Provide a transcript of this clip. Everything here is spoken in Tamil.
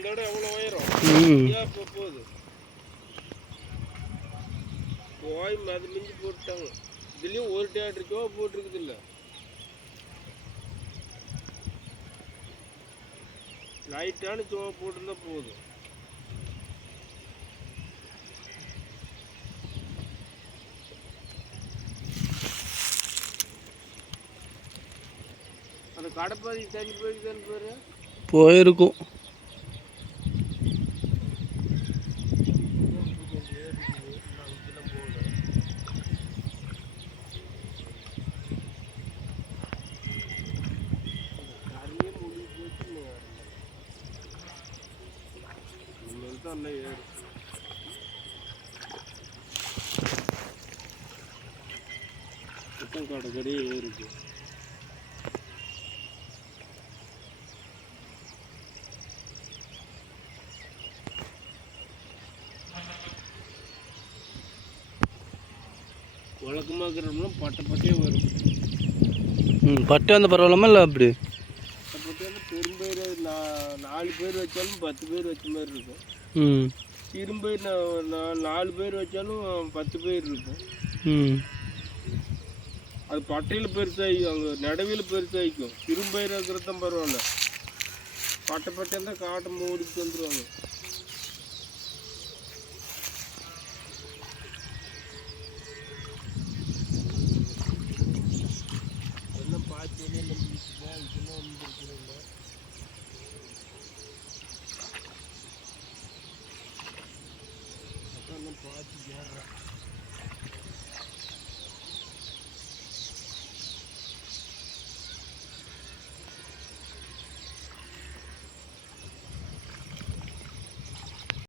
இந்த இடம் எவ்வளோ உயரம் போகுது போய் மது மிஞ்சி போட்டுட்டாங்க இதுலேயும் ஒரு டேட்டருக்கோ போட்டிருக்குது இல்லை லைட்டான சோவை போட்டிருந்தா போதும் அந்த கடைப்பாதி தண்ணி போயிடுதான்னு பாரு போயிருக்கும் இனிமேல் தான் எல்லாம் ஏறும் ஏறுது வழக்கமாக இருக்கிறோம்னா பட்டை பட்டையே வரும். ம் பட்டு வந்த பரவாயில்லாமல் இல்லை அப்படி? நாலு பேர் வச்சாலும் பத்து பேர் வச்ச மாதிரி இருக்கும். நா- நாலு பேர் வச்சாலும் பத்து பேர் இருக்கும். ம். அது பட்டையில் பெருசாகிக்கும் அங்கே நடுவில் பெருசாகிக்கும். சிறும்பயிர் இருக்கிறது தான் பரவாயில்ல. பட்டை பட்டை தான் காட்டை மூடிட்டு வந்துடுவாங்க pode guerra.